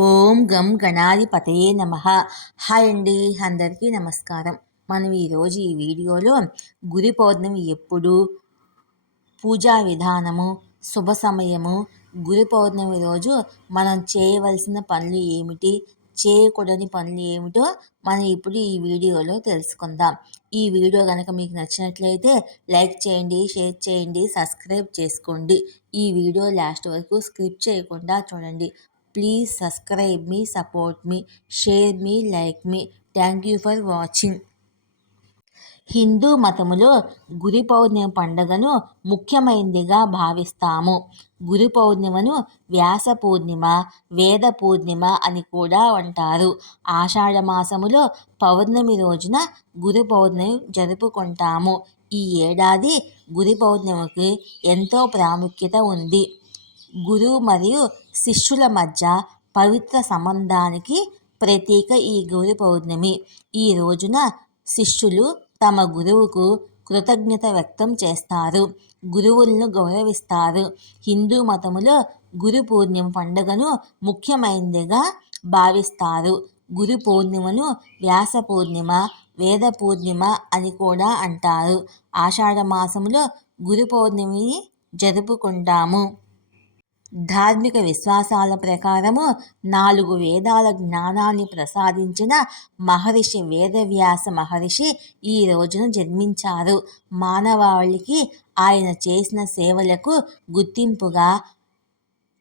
ఓం గం గణాధిపతయే నమః. హాయ్ అండి, అందరికీ నమస్కారం. మనం ఈరోజు ఈ వీడియోలో గురి పౌర్ణమి ఎప్పుడు, పూజా విధానము, శుభ సమయము, గురి పౌర్ణమి రోజు మనం చేయవలసిన పనులు ఏమిటి, చేయకూడని పనులు ఏమిటో మనం ఇప్పుడు ఈ వీడియోలో తెలుసుకుందాం. ఈ వీడియో కనుక మీకు నచ్చినట్లయితే లైక్ చేయండి, షేర్ చేయండి, సబ్స్క్రైబ్ చేసుకోండి. ఈ వీడియో లాస్ట్ వరకు స్కిప్ చేయకుండా చూడండి. Please subscribe me, support me, share me, like me. Thank you for watching. Hindu మతములో గురి పౌర్ణమి పండుగను ముఖ్యమైనదిగా భావిస్తాము. గురి పౌర్ణిమను వ్యాస పూర్ణిమ, వేద పూర్ణిమ అని కూడా అంటారు. ఆషాఢ మాసములో పౌర్ణమి రోజున గురి పౌర్ణమి జరుపుకుంటాము. ఈ ఏడాది గురి పౌర్ణమికి ఎంతో ప్రాముఖ్యత ఉంది. గురువు మరియు శిష్యుల మధ్య పవిత్ర సంబంధానికి ప్రతీక ఈ గురు పౌర్ణమి. ఈ రోజున శిష్యులు తమ గురువుకు కృతజ్ఞత వ్యక్తం చేస్తారు, గురువులను గౌరవిస్తారు. హిందూ మతములో గురు పూర్ణిమ పండుగను ముఖ్యమైనదిగా భావిస్తారు. గురు పూర్ణిమను వ్యాస పూర్ణిమ, వేద పూర్ణిమ అని కూడా అంటారు. ఆషాఢ మాసంలో గురు పౌర్ణమిని జరుపుకుంటాము. ధార్మిక విశ్వాసాల ప్రకారము 4 వేదాల జ్ఞానాన్ని ప్రసాదించిన మహర్షి వేదవ్యాస మహర్షి ఈ రోజున జన్మించారు. మానవాళికి ఆయన చేసిన సేవలకు గుర్తింపుగా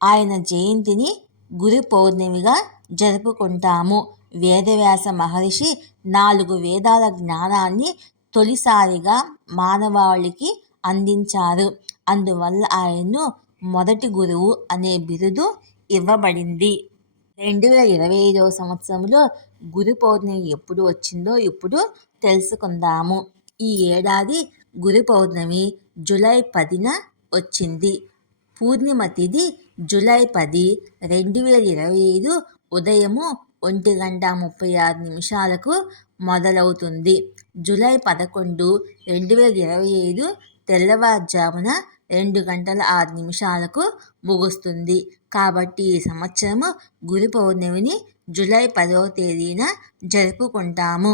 ఆయన జయంతిని గురు పౌర్ణమిగా జరుపుకుంటాము. వేదవ్యాస మహర్షి 4 వేదాల జ్ఞానాన్ని తొలిసారిగా మానవాళికి అందించారు. అందువల్ల ఆయన్ను మొదటి గురువు అనే బిరుదు ఇవ్వబడింది. 2025 సంవత్సరంలో గురు పౌర్ణమి ఎప్పుడు వచ్చిందో ఇప్పుడు తెలుసుకుందాము. ఈ ఏడాది గురు పౌర్ణమి జూలై 10న వచ్చింది. పూర్ణిమ తిథి జూలై 10, 2025 ఉదయము 1:36 మొదలవుతుంది. జూలై 11, 2025 తెల్లవారుజామున 2:06 ముగుస్తుంది. కాబట్టి ఈ సంవత్సరము గురు పౌర్ణమిని జూలై 10వ తేదీన జరుపుకుంటాము.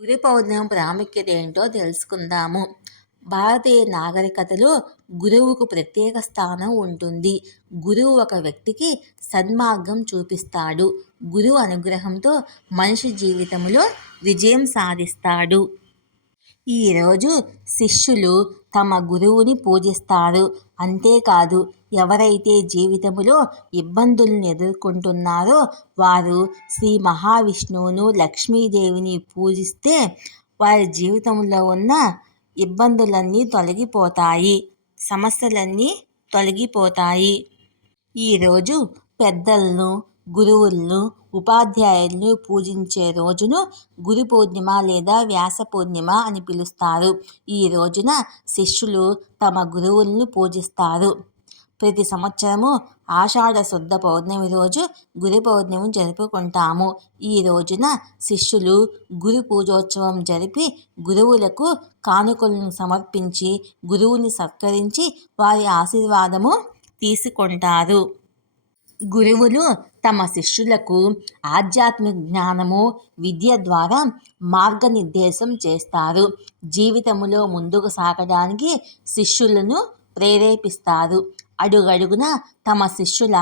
గురు పౌర్ణమి ప్రాముఖ్యత ఏంటో తెలుసుకుందాము. భారతీయ నాగరికతలో గురువుకు ప్రత్యేక స్థానం ఉంటుంది. గురువు ఒక వ్యక్తికి సన్మార్గం చూపిస్తాడు. గురువు అనుగ్రహంతో మనిషి జీవితంలో విజయం సాధిస్తాడు. ఈరోజు శిష్యులు తమ గురువుని పూజిస్తారు. అంతేకాదు, ఎవరైతే జీవితంలో ఇబ్బందులను ఎదుర్కొంటున్నారో వారు శ్రీ మహావిష్ణువును, లక్ష్మీదేవిని పూజిస్తే వారి జీవితంలో ఉన్న ఇబ్బందులన్నీ తొలగిపోతాయి, సమస్యలన్నీ తొలగిపోతాయి. ఈరోజు పెద్దలను, గురువులను, ఉపాధ్యాయులను పూజించే రోజును గురు పూర్ణిమ లేదా వ్యాస పూర్ణిమ అని పిలుస్తారు. ఈ రోజున శిష్యులు తమ గురువులను పూజిస్తారు. ప్రతి సంవత్సరము ఆషాఢ శుద్ధ పౌర్ణమి రోజు గురు పౌర్ణమి జరుపుకుంటాము. ఈ రోజున శిష్యులు గురు పూజోత్సవం జరిపి గురువులకు కానుకలను సమర్పించి గురువుని సత్కరించి వారి ఆశీర్వాదము తీసుకుంటారు. గురువులు తమ శిష్యులకు ఆధ్యాత్మిక జ్ఞానము, విద్య ద్వారా మార్గనిర్దేశం చేస్తారు. జీవితంలో ముందుకు సాగడానికి శిష్యులను ప్రేరేపిస్తారు. అడుగడుగున తమ శిష్యుల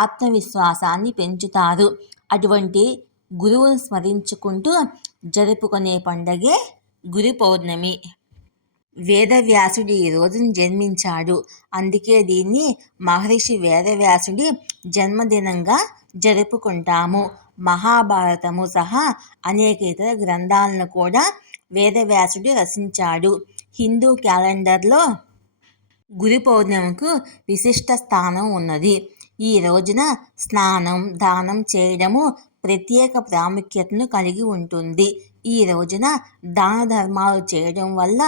ఆత్మవిశ్వాసాన్ని పెంచుతారు. అటువంటి గురువును స్మరించుకుంటూ జరుపుకునే పండగే గురు పౌర్ణమి. వేదవ్యాసుడు ఈ రోజున జన్మించాడు. అందుకే దీన్ని మహర్షి వేదవ్యాసుడి జన్మదినంగా జరుపుకుంటాము. మహాభారతము సహా అనేక ఇతర గ్రంథాలను కూడా వేదవ్యాసుడు రచించాడు. హిందూ క్యాలెండర్లో గురు పౌర్ణమికి విశిష్ట స్థానం ఉన్నది. ఈ రోజున స్నానం, దానం చేయడము ప్రత్యేక ప్రాముఖ్యతను కలిగి ఉంటుంది. ఈ రోజున దాన ధర్మాలు చేయడం వల్ల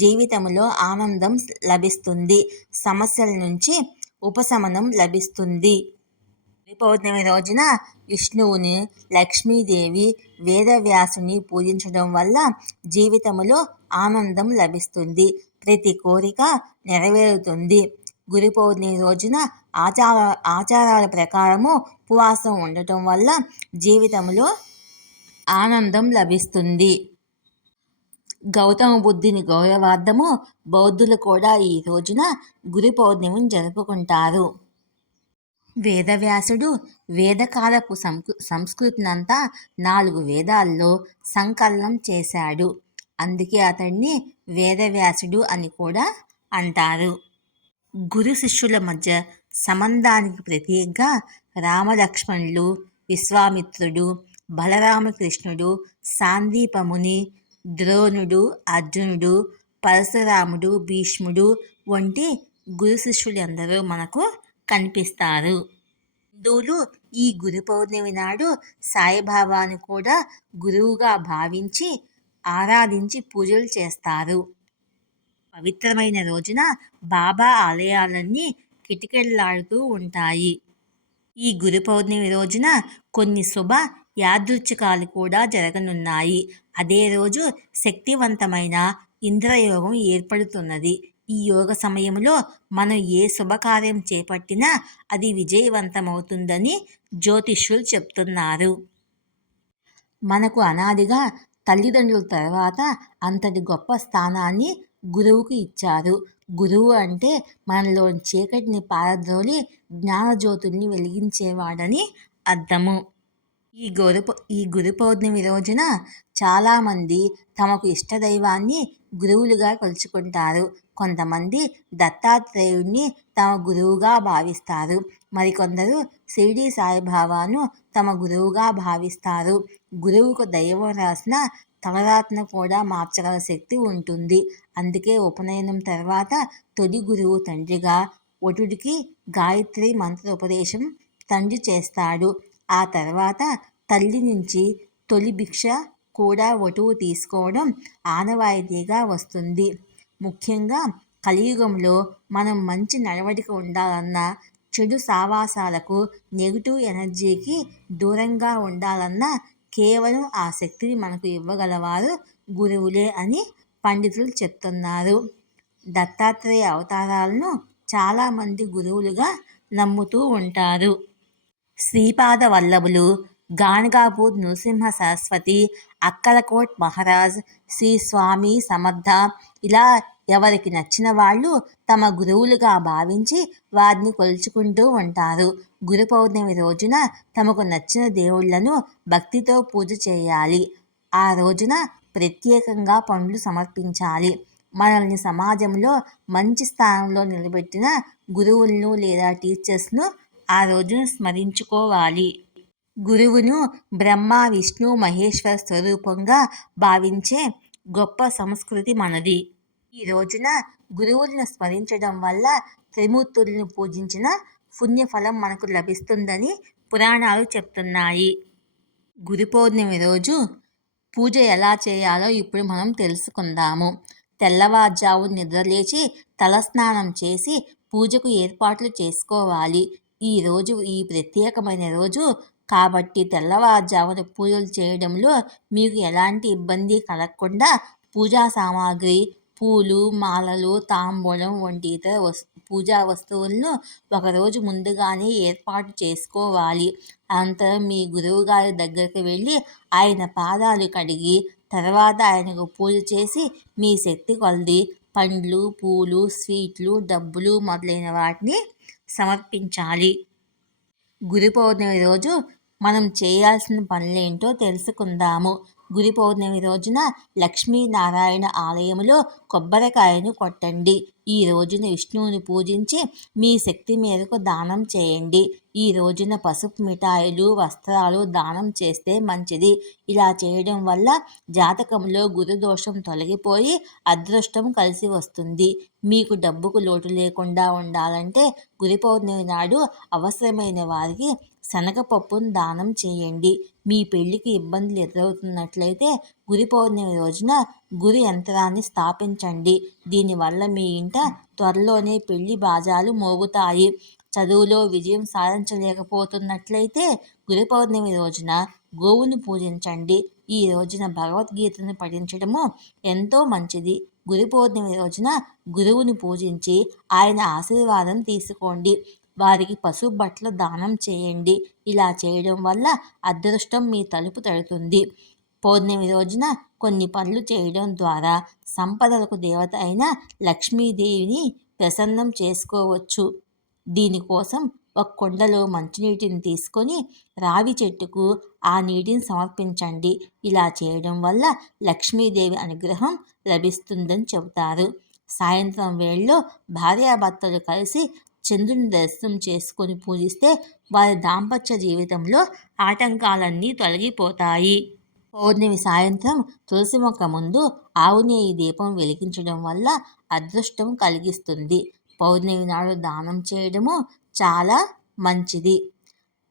జీవితంలో ఆనందం లభిస్తుంది, సమస్యల నుంచి ఉపశమనం లభిస్తుంది. గురు పౌర్ణమి రోజున విష్ణువుని, లక్ష్మీదేవి, వేదవ్యాసుని పూజించడం వల్ల జీవితంలో ఆనందం లభిస్తుంది, ప్రతి కోరిక నెరవేరుతుంది. గురు పౌర్ణమి రోజున ఆచార ఆచారాల ప్రకారము ఉపవాసం ఉండటం వల్ల జీవితంలో ఆనందం లభిస్తుంది. గౌతమ బుద్ధుని గౌరవార్థము బౌద్ధులు కూడా ఈ రోజున గురు పౌర్ణమిని జరుపుకుంటారు. వేదవ్యాసుడు వేదకాలపు సంస్కృతినంతా 4 వేదాల్లో సంకలనం చేశాడు. అందుకే అతన్ని వేదవ్యాసుడు అని కూడా అంటారు. గురు శిష్యుల మధ్య సంబంధానికి ప్రతీకగా రామలక్ష్మణులు, విశ్వామిత్రుడు, బలరామకృష్ణుడు, సాందీపముని, ద్రోణుడు, అర్జునుడు, పరశురాముడు, భీష్ముడు వంటి గురు శిష్యులందరూ మనకు కనిపిస్తారు. హిందువులు ఈ గురు పౌర్ణమి నాడు సాయిబాబాను కూడా గురువుగా భావించి ఆరాధించి పూజలు చేస్తారు. పవిత్రమైన రోజున బాబా ఆలయాలన్నీ కిటకిటలాడుతూ ఉంటాయి. ఈ గురు పౌర్ణమి రోజున కొన్ని శుభ యాదృచ్ఛికాలు కూడా జరగనున్నాయి. అదే రోజు శక్తివంతమైన ఇంద్రయోగం ఏర్పడుతున్నది. ఈ యోగ సమయంలో మనం ఏ శుభకార్యం చేపట్టినా అది విజయవంతమవుతుందని జ్యోతిష్యులు చెప్తున్నారు. మనకు అనాదిగా తల్లిదండ్రుల తర్వాత అంతటి గొప్ప స్థానాన్ని గురువుకు ఇచ్చారు. గురువు అంటే మనలోని చీకటిని పారద్రోలి జ్ఞానజ్యోతుల్ని వెలిగించేవాడని అర్థము. ఈ గురు పౌర్ణమి రోజున చాలామంది తమకు ఇష్టదైవాన్ని గురువులుగా కొలుచుకుంటారు. కొంతమంది దత్తాత్రేయుడిని తమ గురువుగా భావిస్తారు. మరికొందరు షిరిడి సాయిబాబాను తమ గురువుగా భావిస్తారు. గురువుకు దైవం రాసిన తలరాతను కూడా మార్చగల శక్తి ఉంటుంది. అందుకే ఉపనయనం తర్వాత తొలి గురువు తండ్రిగా వటుడికి గాయత్రి మంత్ర ఉపదేశం తండ్రి చేస్తాడు. ఆ తర్వాత తల్లి నుంచి తొలి భిక్ష కూడా వటువు తీసుకోవడం ఆనవాయితీగా వస్తుంది. ముఖ్యంగా కలియుగంలో మనం మంచి నడవడిక ఉండాలన్నా, చెడు సావాసాలకు, నెగిటివ్ ఎనర్జీకి దూరంగా ఉండాలన్నా కేవలం ఆ శక్తిని మనకు ఇవ్వగలవారు గురువులే అని పండితులు చెప్తున్నారు. దత్తాత్రేయ అవతారాలను చాలామంది గురువులుగా నమ్ముతూ ఉంటారు. శ్రీపాద వల్లభులు, గాణగాపూర్ నృసింహ సరస్వతి, అక్కలకోట్ మహారాజ్, శ్రీ స్వామి సమర్థ ఇలా ఎవరికి నచ్చిన వాళ్ళు తమ గురువులుగా భావించి వారిని కొలుచుకుంటూ ఉంటారు. గురు పౌర్ణమి రోజున తమకు నచ్చిన దేవుళ్లను భక్తితో పూజ చేయాలి. ఆ రోజున ప్రత్యేకంగా పండ్లు సమర్పించాలి. మనల్ని సమాజంలో మంచి స్థానంలో నిలబెట్టిన గురువులను లేదా టీచర్స్ను ఆ రోజున స్మరించుకోవాలి. గురువును బ్రహ్మ, విష్ణు, మహేశ్వర స్వరూపంగా భావించే గొప్ప సంస్కృతి మనది. ఈ రోజున గురువులను స్మరించడం వల్ల త్రిమూర్తులను పూజించిన పుణ్యఫలం మనకు లభిస్తుందని పురాణాలు చెప్తున్నాయి. గురు పౌర్ణమి రోజు పూజ ఎలా చేయాలో ఇప్పుడు మనం తెలుసుకుందాము. తెల్లవారుజామున నిద్రలేచి తలస్నానం చేసి పూజకు ఏర్పాట్లు చేసుకోవాలి. ఈ ప్రత్యేకమైన రోజు కాబట్టి తెల్లవారుజామున పూజలు చేయడంలో మీకు ఎలాంటి ఇబ్బంది కలగకుండా పూజా సామాగ్రి, పూలు, మాలలు, తాంబూలం వంటి ఇతర పూజా వస్తువులను ఒకరోజు ముందుగానే ఏర్పాటు చేసుకోవాలి. అనంతరం మీ గురువుగారి దగ్గరికి వెళ్ళి ఆయన పాదాలు కడిగి తర్వాత ఆయనకు పూజ చేసి మీ శక్తి కొలది పండ్లు, పూలు, స్వీట్లు, డబ్బులు మొదలైన వాటిని సమర్పించాలి. గురు పౌర్ణమి రోజు మనం చేయాల్సిన పనులేంటో తెలుసుకుందాము. గురు పౌర్ణమి రోజున లక్ష్మీనారాయణ ఆలయంలో కొబ్బరికాయను కొట్టండి. ఈ రోజున విష్ణువుని పూజించి మీ శక్తి మేరకు దానం చేయండి. ఈ రోజున పసుపు మిఠాయిలు, వస్త్రాలు దానం చేస్తే మంచిది. ఇలా చేయడం వల్ల జాతకంలో గురుదోషం తొలగిపోయి అదృష్టం కలిసి వస్తుంది. మీకు డబ్బుకు లోటు లేకుండా ఉండాలంటే గురు పౌర్ణమి నాడు అవసరమైన వారికి శనగపప్పును దానం చేయండి. మీ పెళ్లికి ఇబ్బందులు ఎదురవుతున్నట్లయితే గురు పౌర్ణమి రోజున గురు యంత్రాన్ని స్థాపించండి. దీనివల్ల మీ ఇంట త్వరలోనే పెళ్లి బాజాలు మోగుతాయి. చదువులో విజయం సాధించలేకపోతున్నట్లయితే గురు పౌర్ణమి రోజున గోవుని పూజించండి. ఈ రోజున భగవద్గీతను పఠించడము ఎంతో మంచిది. గురు పౌర్ణమి రోజున గురువుని పూజించి ఆయన ఆశీర్వాదం తీసుకోండి. వారికి పసుపు బట్టలు దానం చేయండి. ఇలా చేయడం వల్ల అదృష్టం మీ తలుపు తడుతుంది. పౌర్ణమి రోజున కొన్ని పనులు చేయడం ద్వారా సంపదలకు దేవత అయిన లక్ష్మీదేవిని ప్రసన్నం చేసుకోవచ్చు. దీనికోసం ఒక కుండలో మంచినీటిని తీసుకొని రావి చెట్టుకు ఆ నీటిని సమర్పించండి. ఇలా చేయడం వల్ల లక్ష్మీదేవి అనుగ్రహం లభిస్తుందని చెబుతారు. సాయంత్రం వేళలో భార్యాభర్తలు కలిసి చంద్రుని దర్శనం చేసుకొని పూజిస్తే వారి దాంపత్య జీవితంలో ఆటంకాలన్నీ తొలగిపోతాయి. పౌర్ణమి సాయంత్రం తులసి మొక్క ముందు ఆవు నెయ్యి దీపం వెలిగించడం వల్ల అదృష్టం కలిగిస్తుంది. పౌర్ణమి నాడు దానం చేయడము చాలా మంచిది.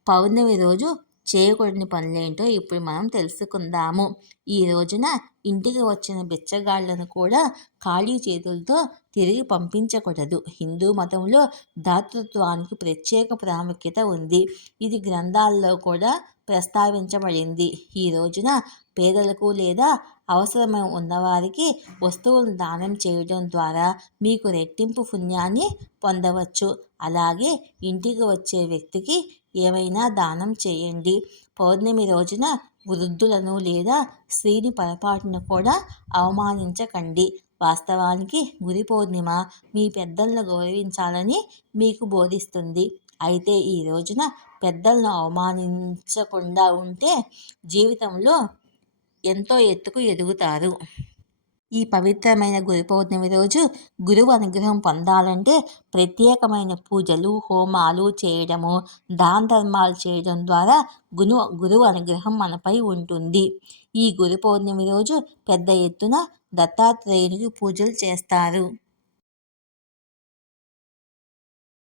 పౌర్ణమి రోజు చేయకూడని పనులేంటో ఇప్పుడు మనం తెలుసుకుందాము. ఈ రోజున ఇంటికి వచ్చిన బిచ్చగాళ్లను కూడా ఖాళీ చేతులతో తిరిగి పంపించకూడదు. హిందూ మతంలో దాతృత్వానికి ప్రత్యేక ప్రాముఖ్యత ఉంది. ఇది గ్రంథాల్లో కూడా ప్రస్తావించబడింది. ఈ రోజున పేదలకు లేదా అవసరమై ఉన్నవారికి వస్తువులను దానం చేయడం ద్వారా మీకు రెట్టింపు పుణ్యాన్ని పొందవచ్చు. అలాగే ఇంటికి వచ్చే వ్యక్తికి ఏమైనా దానం చేయండి. పౌర్ణమి రోజున వృద్ధులను లేదా స్త్రీని పొరపాటున కూడా అవమానించకండి. వాస్తవానికి గురి పౌర్ణిమ మీ పెద్దలను గౌరవించాలని మీకు బోధిస్తుంది. అయితే ఈ రోజున పెద్దలను అవమానించకుండా ఉంటే జీవితంలో ఎంతో ఎత్తుకు ఎదుగుతారు. ఈ పవిత్రమైన గురు పౌర్ణమి రోజు గురువు అనుగ్రహం పొందాలంటే ప్రత్యేకమైన పూజలు, హోమాలు చేయడము, దాన ధర్మాలు చేయడం ద్వారా గురువు అనుగ్రహం మనపై ఉంటుంది. ఈ గురు పౌర్ణమి రోజు పెద్ద ఎత్తున దత్తాత్రేయునికి పూజలు చేస్తారు.